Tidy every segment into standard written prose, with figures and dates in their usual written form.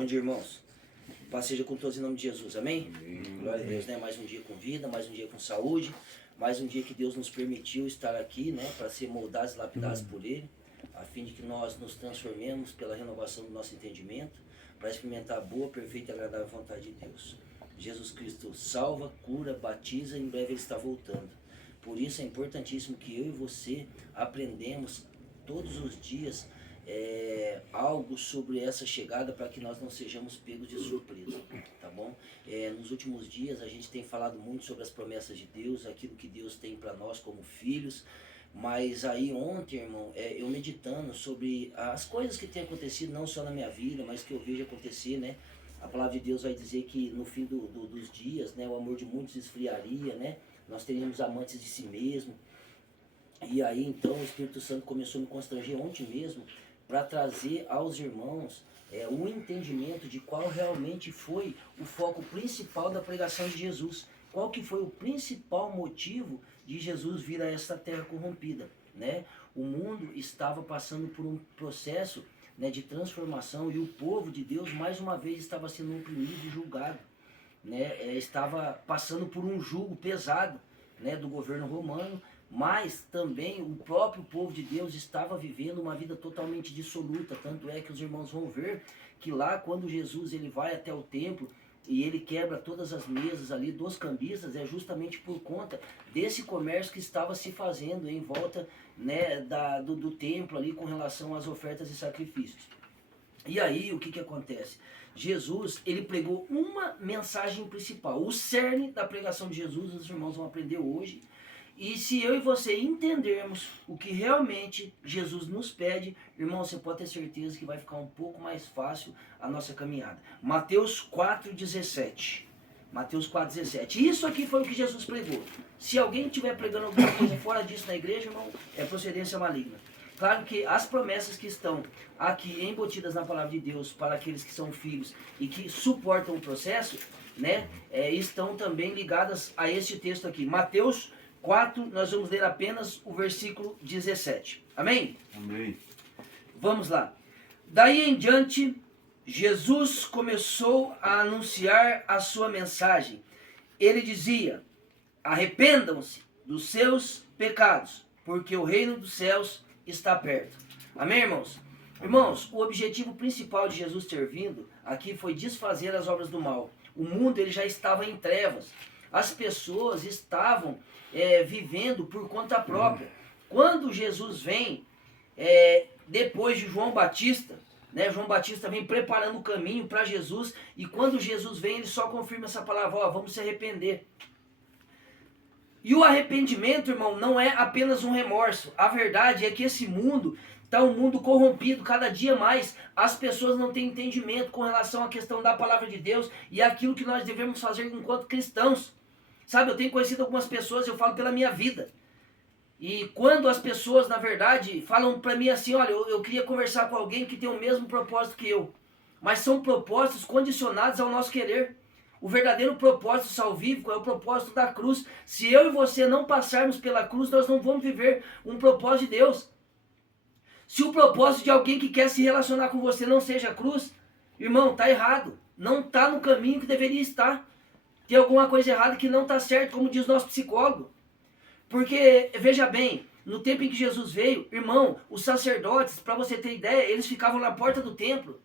Bom dia, irmãos. Paz seja com todos em nome de Jesus, amém? Amém. Glória a Deus, né? Mais um dia com vida, mais um dia com saúde, mais um dia que Deus nos permitiu estar aqui, né? Para ser moldados e lapidados por Ele, a fim de que nós nos transformemos pela renovação do nosso entendimento, para experimentar a boa, perfeita e agradável vontade de Deus. Jesus Cristo salva, cura, batiza e em breve Ele está voltando. Por isso é importantíssimo que eu e você aprendemos todos os dias algo sobre essa chegada, para que nós não sejamos pegos de surpresa, tá bom? Nos últimos dias a gente tem falado muito sobre as promessas de Deus, aquilo que Deus tem para nós como filhos, mas aí ontem, irmão, eu meditando sobre as coisas que têm acontecido, não só na minha vida, mas que eu vejo acontecer, né? A palavra de Deus vai dizer que no fim dos dias, né, o amor de muitos esfriaria, né? Nós teríamos amantes de si mesmo. E aí então o Espírito Santo começou a me constranger ontem mesmo, para trazer aos irmãos um entendimento de qual realmente foi o foco principal da pregação de Jesus. Qual que foi o principal motivo de Jesus vir a esta terra corrompida, né? O mundo estava passando por um processo, né, de transformação, e o povo de Deus mais uma vez estava sendo oprimido e julgado, né? Estava passando por um jugo pesado, né, do governo romano, mas também o próprio povo de Deus estava vivendo uma vida totalmente dissoluta. Tanto é que os irmãos vão ver que lá quando Jesus ele vai até o templo e ele quebra todas as mesas ali dos cambistas, é justamente por conta desse comércio que estava se fazendo em volta, né, do templo ali com relação às ofertas e sacrifícios. E aí o que acontece? Jesus, ele pregou uma mensagem principal, o cerne da pregação de Jesus, os irmãos vão aprender hoje. E se eu e você entendermos o que realmente Jesus nos pede, irmão, você pode ter certeza que vai ficar um pouco mais fácil a nossa caminhada. Mateus 4,17. Mateus 4,17. Isso aqui foi o que Jesus pregou. Se alguém estiver pregando alguma coisa fora disso na igreja, irmão, é procedência maligna. Claro que as promessas que estão aqui embutidas na palavra de Deus para aqueles que são filhos e que suportam o processo, né, estão também ligadas a este texto aqui. Mateus 4, nós vamos ler apenas o versículo 17. Amém? Amém. Vamos lá. Daí em diante, Jesus começou a anunciar a sua mensagem. Ele dizia: arrependam-se dos seus pecados, porque o reino dos céus está perto. Amém, irmãos? Irmãos, o objetivo principal de Jesus ter vindo aqui foi desfazer as obras do mal. O mundo ele já estava em trevas. As pessoas estavam vivendo por conta própria. Quando Jesus vem, depois de João Batista, né, João Batista vem preparando o caminho para Jesus, e quando Jesus vem, ele só confirma essa palavra: ó, vamos se arrepender. E o arrependimento, irmão, não é apenas um remorso. A verdade é que esse mundo está um mundo corrompido cada dia mais. As pessoas não têm entendimento com relação à questão da palavra de Deus e aquilo que nós devemos fazer enquanto cristãos. Sabe, eu tenho conhecido algumas pessoas, eu falo pela minha vida. E quando as pessoas, na verdade, falam para mim assim: olha, eu queria conversar com alguém que tem o mesmo propósito que eu. Mas são propósitos condicionados ao nosso querer. O verdadeiro propósito salvífico é o propósito da cruz. Se eu e você não passarmos pela cruz, nós não vamos viver um propósito de Deus. Se o propósito de alguém que quer se relacionar com você não seja a cruz, irmão, está errado. Não está no caminho que deveria estar. Tem alguma coisa errada que não está certo, como diz nosso psicólogo. Porque, veja bem, no tempo em que Jesus veio, irmão, os sacerdotes, para você ter ideia, eles ficavam na porta do templo.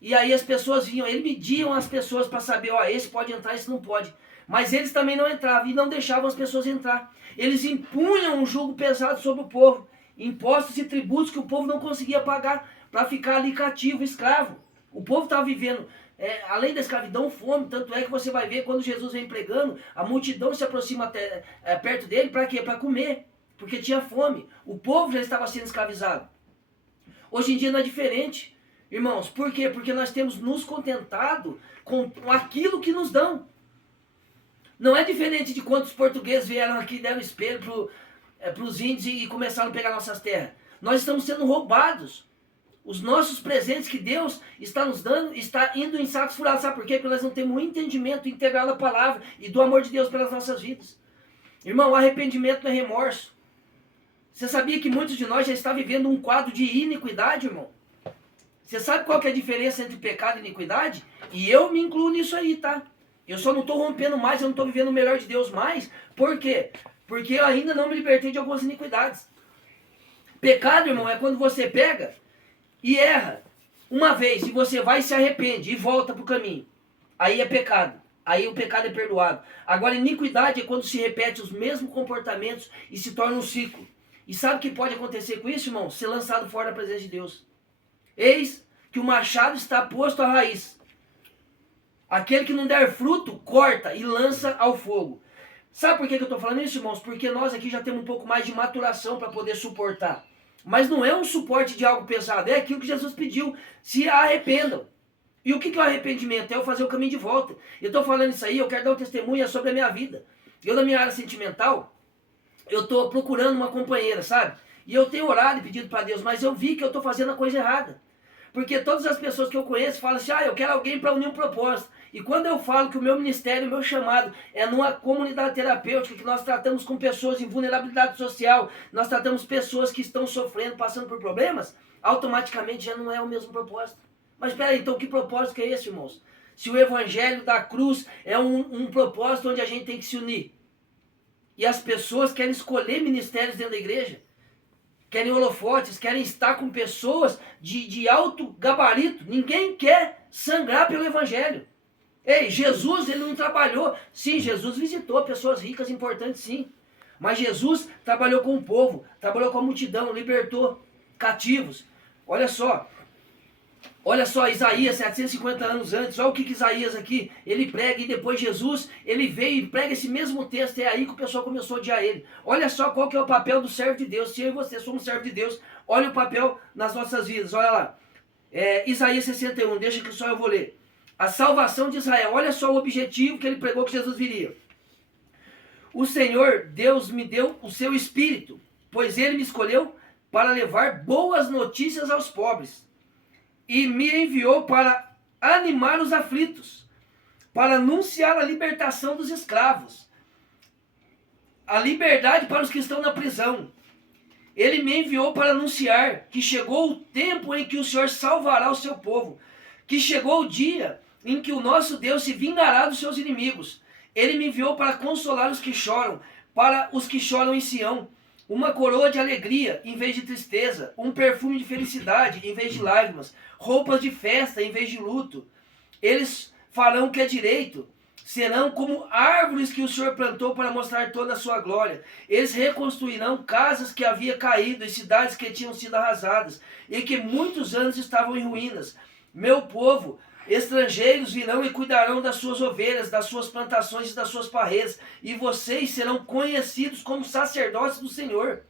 E aí as pessoas vinham, eles mediam as pessoas para saber, ó, esse pode entrar, esse não pode. Mas eles também não entravam e não deixavam as pessoas entrar. Eles impunham um jugo pesado sobre o povo, impostos e tributos que o povo não conseguia pagar, para ficar ali cativo, escravo. O povo estava vivendo, além da escravidão, fome. Tanto é que você vai ver, quando Jesus vem pregando, a multidão se aproxima até perto dele, para quê? Para comer, porque tinha fome. O povo já estava sendo escravizado. Hoje em dia não é diferente. Irmãos, por quê? Porque nós temos nos contentado com aquilo que nos dão. Não é diferente de quando os portugueses vieram aqui, deram espelho para os índios e começaram a pegar nossas terras. Nós estamos sendo roubados. Os nossos presentes que Deus está nos dando, está indo em sacos furados. Sabe por quê? Porque nós não temos um entendimento integral da palavra e do amor de Deus pelas nossas vidas. Irmão, o arrependimento não é remorso. Você sabia que muitos de nós já estão vivendo um quadro de iniquidade, irmão? Você sabe qual que é a diferença entre pecado e iniquidade? E eu me incluo nisso aí, tá? Eu só não estou rompendo mais, eu não estou vivendo o melhor de Deus mais. Por quê? Porque eu ainda não me libertei de algumas iniquidades. Pecado, irmão, é quando você pega e erra uma vez e você vai e se arrepende e volta para o caminho. Aí é pecado. Aí o pecado é perdoado. Agora, iniquidade é quando se repete os mesmos comportamentos e se torna um ciclo. E sabe o que pode acontecer com isso, irmão? Ser lançado fora da presença de Deus. Eis que o machado está posto à raiz. Aquele que não der fruto, corta e lança ao fogo. Sabe por que eu estou falando isso, irmãos? Porque nós aqui já temos um pouco mais de maturação para poder suportar. Mas não é um suporte de algo pesado, é aquilo que Jesus pediu. Se arrependam. E o que é o arrependimento? É eu fazer o caminho de volta. Eu estou falando isso aí, eu quero dar um testemunho sobre a minha vida. Eu, na minha área sentimental, eu estou procurando uma companheira, sabe? E eu tenho orado e pedido para Deus, mas eu vi que eu estou fazendo a coisa errada. Porque todas as pessoas que eu conheço falam assim, eu quero alguém para unir um propósito. E quando eu falo que o meu ministério, o meu chamado é numa comunidade terapêutica, que nós tratamos com pessoas em vulnerabilidade social, nós tratamos pessoas que estão sofrendo, passando por problemas, automaticamente já não é o mesmo propósito. Mas espera aí, então que propósito que é esse, irmãos? Se o evangelho da cruz é um propósito onde a gente tem que se unir. E as pessoas querem escolher ministérios dentro da igreja, querem holofotes, querem estar com pessoas de alto gabarito. Ninguém quer sangrar pelo evangelho. Ei, Jesus, ele não trabalhou. Sim, Jesus visitou pessoas ricas, importantes, sim. Mas Jesus trabalhou com o povo, trabalhou com a multidão, libertou cativos. Olha só, Isaías, 750 anos antes, olha o que Isaías aqui, ele prega, e depois Jesus, ele veio e prega esse mesmo texto, é aí que o pessoal começou a odiar ele. Olha só qual que é o papel do servo de Deus. Se eu e você somos servos de Deus, olha o papel nas nossas vidas, olha lá. Isaías 61, deixa que só eu vou ler. A salvação de Israel, olha só o objetivo que ele pregou que Jesus viria. O Senhor, Deus me deu o seu Espírito, pois ele me escolheu para levar boas notícias aos pobres. E me enviou para animar os aflitos, para anunciar a libertação dos escravos, a liberdade para os que estão na prisão. Ele me enviou para anunciar que chegou o tempo em que o Senhor salvará o seu povo, que chegou o dia em que o nosso Deus se vingará dos seus inimigos. Ele me enviou para consolar os que choram, para os que choram em Sião, uma coroa de alegria em vez de tristeza, um perfume de felicidade em vez de lágrimas, roupas de festa em vez de luto. Eles farão o que é direito, serão como árvores que o Senhor plantou para mostrar toda a sua glória. Eles reconstruirão casas que haviam caído e cidades que tinham sido arrasadas e que muitos anos estavam em ruínas. Meu povo, estrangeiros virão e cuidarão das suas ovelhas, das suas plantações e das suas parreiras, e vocês serão conhecidos como sacerdotes do Senhor.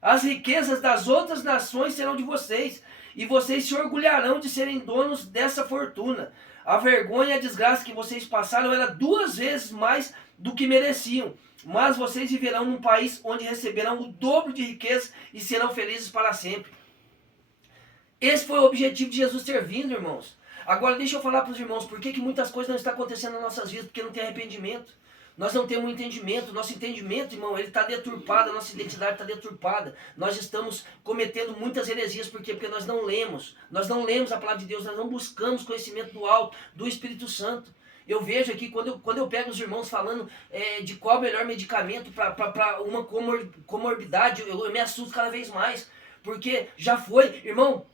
As riquezas das outras nações serão de vocês, e vocês se orgulharão de serem donos dessa fortuna. A vergonha e a desgraça que vocês passaram era 2 vezes mais do que mereciam, mas vocês viverão num país onde receberão o dobro de riqueza e serão felizes para sempre. Esse foi o objetivo de Jesus ter vindo, irmãos. Agora deixa eu falar para os irmãos, por que muitas coisas não estão acontecendo nas nossas vidas? Porque não tem arrependimento. Nós não temos entendimento. Nosso entendimento, irmão, ele está deturpado, a nossa identidade está deturpada. Nós estamos cometendo muitas heresias, por quê? Porque nós não lemos. Nós não lemos a palavra de Deus, nós não buscamos conhecimento do alto, do Espírito Santo. Eu vejo aqui, quando eu pego os irmãos falando de qual é o melhor medicamento para uma comorbidade, eu me assusto cada vez mais. Porque já foi, irmão,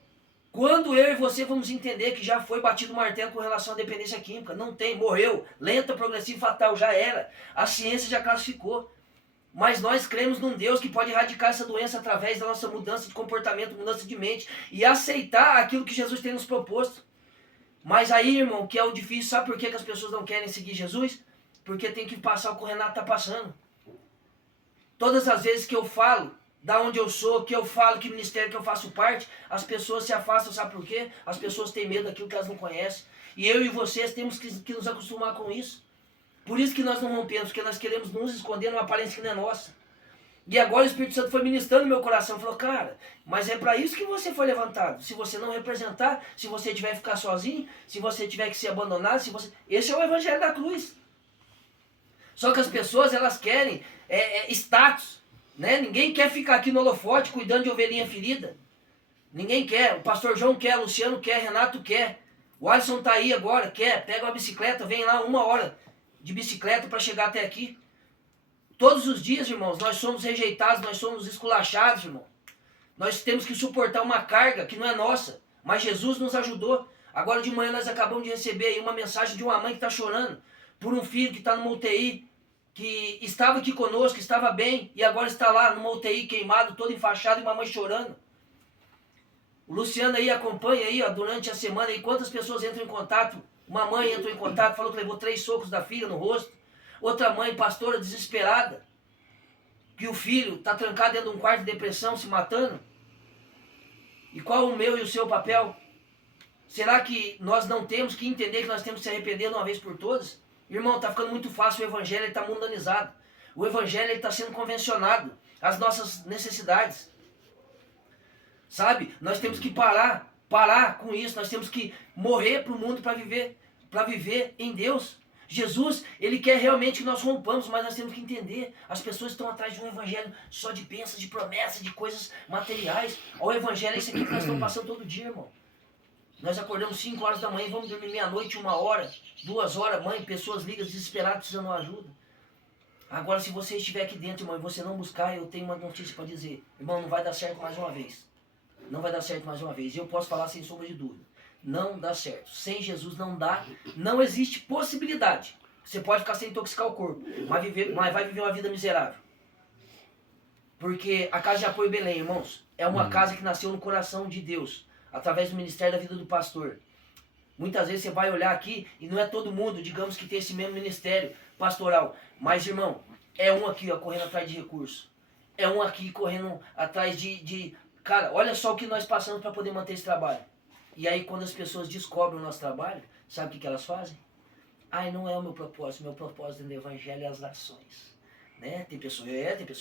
quando eu e você vamos entender que já foi batido o martelo com relação à dependência química? Não tem, morreu, lenta, progressiva, fatal, já era. A ciência já classificou. Mas nós cremos num Deus que pode erradicar essa doença através da nossa mudança de comportamento, mudança de mente e aceitar aquilo que Jesus tem nos proposto. Mas aí, irmão, que é o difícil, sabe por que as pessoas não querem seguir Jesus? Porque tem que passar o que o Renato está passando. Todas as vezes que eu falo da onde eu sou, que eu falo, que ministério que eu faço parte, as pessoas se afastam, sabe por quê? As pessoas têm medo daquilo que elas não conhecem. E eu e vocês temos que nos acostumar com isso. Por isso que nós não rompemos, porque nós queremos nos esconder numa aparência que não é nossa. E agora o Espírito Santo foi ministrando no meu coração, falou, cara, mas é para isso que você foi levantado. Se você não representar, se você tiver que ficar sozinho, se você tiver que ser abandonado, esse é o evangelho da cruz. Só que as pessoas, elas querem status. Né? Ninguém quer ficar aqui no holofote cuidando de ovelhinha ferida. Ninguém quer. O pastor João quer, o Luciano quer, Renato quer. O Alisson tá aí agora, quer. Pega uma bicicleta, vem lá 1 hora de bicicleta para chegar até aqui. Todos os dias, irmãos, nós somos rejeitados, nós somos esculachados, irmão. Nós temos que suportar uma carga que não é nossa. Mas Jesus nos ajudou. Agora de manhã nós acabamos de receber aí uma mensagem de uma mãe que está chorando por um filho que está numa UTI, que estava aqui conosco, estava bem, e agora está lá numa UTI queimado, todo enfaixado, e uma mãe chorando. O Luciano aí acompanha aí, ó, durante a semana aí, quantas pessoas entram em contato. Uma mãe entrou em contato, falou que levou 3 socos da filha no rosto. Outra mãe, pastora, desesperada, que o filho está trancado dentro de um quarto de depressão, se matando. E qual o meu e o seu papel? Será que nós não temos que entender que nós temos que se arrepender de uma vez por todas? Irmão, está ficando muito fácil, o evangelho está mundanizado. O evangelho está sendo convencionado às nossas necessidades. Sabe? Nós temos que parar com isso. Nós temos que morrer para o mundo para viver em Deus. Jesus, ele quer realmente que nós rompamos, mas nós temos que entender. As pessoas estão atrás de um evangelho só de bênçãos, de promessas, de coisas materiais. O evangelho é isso aqui que nós estamos passando todo dia, irmão. Nós acordamos 5 horas da manhã, vamos dormir meia-noite, 1 hora, 2 horas, mãe, pessoas ligam desesperadas precisando de ajuda. Agora, se você estiver aqui dentro, irmão, e você não buscar, eu tenho uma notícia para dizer. Irmão, não vai dar certo mais uma vez. Não vai dar certo mais uma vez. E eu posso falar sem sombra de dúvida. Não dá certo. Sem Jesus não dá. Não existe possibilidade. Você pode ficar sem intoxicar o corpo, mas vai viver uma vida miserável. Porque a Casa de Apoio Belém, irmãos, é uma casa que nasceu no coração de Deus, através do ministério da vida do pastor. Muitas vezes você vai olhar aqui e não é todo mundo, digamos, que tem esse mesmo ministério pastoral. Mas, irmão, é um aqui, ó, correndo atrás de recursos. É um aqui correndo atrás de... Cara, olha só o que nós passamos para poder manter esse trabalho. E aí, quando as pessoas descobrem o nosso trabalho, sabe o que elas fazem? Ai, não é o meu propósito do evangelho é as nações. Né? Tem pessoa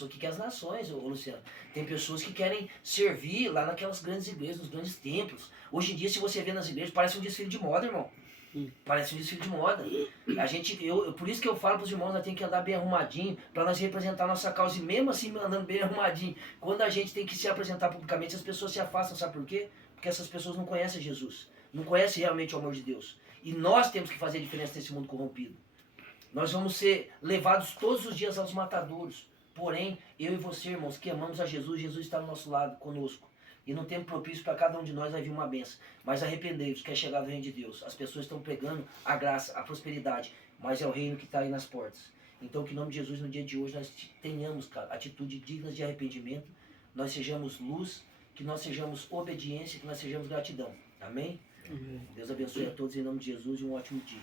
que quer as nações, ô Luciano. Tem pessoas que querem servir lá naquelas grandes igrejas, nos grandes templos. Hoje em dia, se você vê nas igrejas, parece um desfile de moda, irmão. Parece um desfile de moda. Por isso que eu falo para os irmãos, nós temos que andar bem arrumadinho, para nós representar a nossa causa. E mesmo assim, andando bem arrumadinho, quando a gente tem que se apresentar publicamente, as pessoas se afastam, sabe por quê? Porque essas pessoas não conhecem Jesus, não conhecem realmente o amor de Deus. E nós temos que fazer a diferença nesse mundo corrompido. Nós vamos ser levados todos os dias aos matadouros. Porém, eu e você, irmãos, que amamos a Jesus, Jesus está do nosso lado, conosco. E no tempo propício para cada um de nós vai vir uma benção. Mas arrependei-vos, que é chegado o reino de Deus. As pessoas estão pregando a graça, a prosperidade, mas é o reino que está aí nas portas. Então, que em nome de Jesus, no dia de hoje, nós tenhamos, cara, atitude digna de arrependimento, nós sejamos luz, que nós sejamos obediência, que nós sejamos gratidão. Amém? Deus abençoe a todos em nome de Jesus e um ótimo dia.